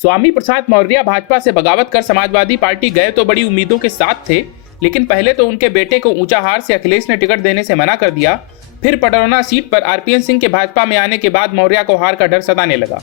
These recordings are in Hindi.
स्वामी प्रसाद मौर्य भाजपा से बगावत कर समाजवादी पार्टी गए तो बड़ी उम्मीदों के साथ थे, लेकिन पहले तो उनके बेटे को ऊंचा हार से अखिलेश ने टिकट देने से मना कर दिया। फिर पडरौना सीट पर आरपीएन सिंह के भाजपा में आने के बाद मौर्य को हार का डर सताने लगा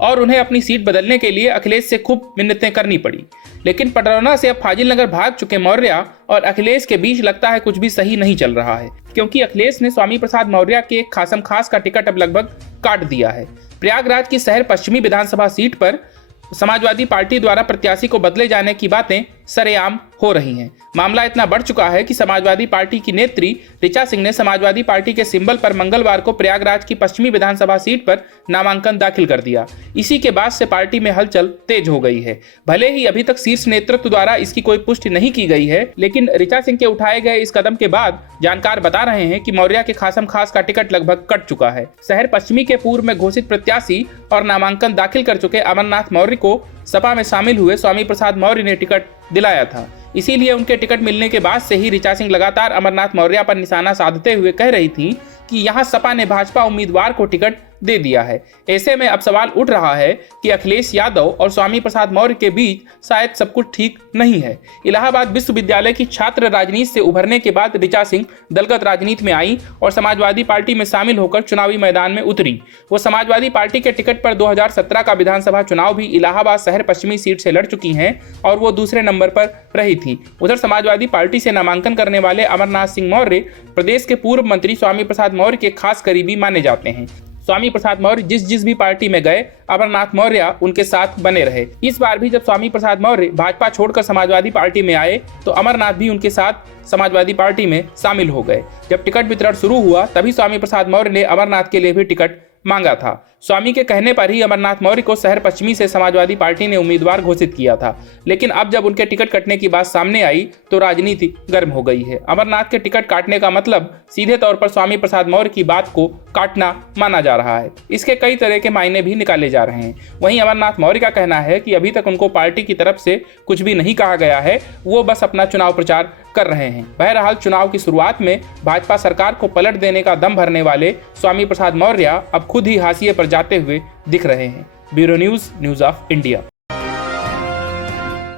और उन्हें अपनी सीट बदलने के लिए अखिलेश से खूब मिन्नतें करनी पड़ी। लेकिन पडरौना से अब फाजिल नगर भाग चुके मौर्य और अखिलेश के बीच लगता है कुछ भी सही नहीं चल रहा है, क्योंकि अखिलेश ने स्वामी प्रसाद मौर्य के एक खासम खास का टिकट अब लगभग काट दिया है। प्रयागराज की शहर पश्चिमी विधानसभा सीट पर समाजवादी पार्टी द्वारा प्रत्याशी को बदले जाने की बातें सरेआम हो रही हैं। मामला इतना बढ़ चुका है कि समाजवादी पार्टी की नेत्री ऋचा सिंह ने समाजवादी पार्टी के सिंबल पर मंगलवार को प्रयागराज की पश्चिमी विधानसभा सीट पर नामांकन दाखिल कर दिया। इसी के बाद से पार्टी में हलचल तेज हो गई है। भले ही अभी तक शीर्ष नेतृत्व द्वारा इसकी कोई पुष्टि नहीं की गई है, लेकिन ऋचा सिंह के उठाए गए इस कदम के बाद जानकार बता रहे हैं कि मौर्य के खासम खास का टिकट लगभग कट चुका है। शहर पश्चिमी के पूर्व में घोषित प्रत्याशी और नामांकन दाखिल कर चुके अमरनाथ मौर्य को सपा में शामिल हुए स्वामी प्रसाद मौर्य ने टिकट दिलाया था। इसीलिए उनके टिकट मिलने के बाद से ही ऋचा सिंह लगातार अमरनाथ मौर्य पर निशाना साधते हुए कह रही थी कि यहां सपा ने भाजपा उम्मीदवार को टिकट दे दिया है। ऐसे में अब सवाल उठ रहा है कि अखिलेश यादव और स्वामी प्रसाद मौर्य के बीच शायद सब कुछ ठीक नहीं है। इलाहाबाद विश्वविद्यालय की छात्र राजनीति से उभरने के बाद ऋचा सिंह दलगत राजनीति में आई और समाजवादी पार्टी में शामिल होकर चुनावी मैदान में उतरी। वो समाजवादी पार्टी के टिकट पर 2017 का विधानसभा चुनाव भी इलाहाबाद शहर पश्चिमी सीट से लड़ चुकी हैं और वो दूसरे नंबर पर रही थी। उधर समाजवादी पार्टी से नामांकन करने वाले अमरनाथ सिंह मौर्य प्रदेश के पूर्व मंत्री स्वामी प्रसाद मौर्य के खास करीबी माने जाते हैं। स्वामी प्रसाद मौर्य जिस भी पार्टी में गए, अमरनाथ मौर्य उनके साथ बने रहे। इस बार भी जब स्वामी प्रसाद मौर्य भाजपा छोड़कर समाजवादी पार्टी में आए तो अमरनाथ भी उनके साथ समाजवादी पार्टी में शामिल हो गए। जब टिकट वितरण शुरू हुआ तभी स्वामी प्रसाद मौर्य ने अमरनाथ के लिए भी टिकट मांगा था। स्वामी के कहने पर ही अमरनाथ मौर्य को शहर पश्चिमी से समाजवादी पार्टी ने उम्मीदवार घोषित किया था, लेकिन अब जब उनके टिकट कटने की बात सामने आई तो राजनीति गर्म हो गई है। अमरनाथ के टिकट काटने का मतलब सीधे तौर पर स्वामी प्रसाद मौर्य की बात को काटना माना जा रहा है। इसके कई तरह के मायने भी निकाले जा रहे हैं। वहीं अमरनाथ मौर्य का कहना है कि अभी तक उनको पार्टी की तरफ से कुछ भी नहीं कहा गया है, वो बस अपना चुनाव प्रचार कर रहे हैं। बहरहाल चुनाव की शुरुआत में भाजपा सरकार को पलट देने का दम भरने वाले स्वामी प्रसाद मौर्य अब खुद ही हाशिए पर जाते हुए दिख रहे हैं। Bureau news of India.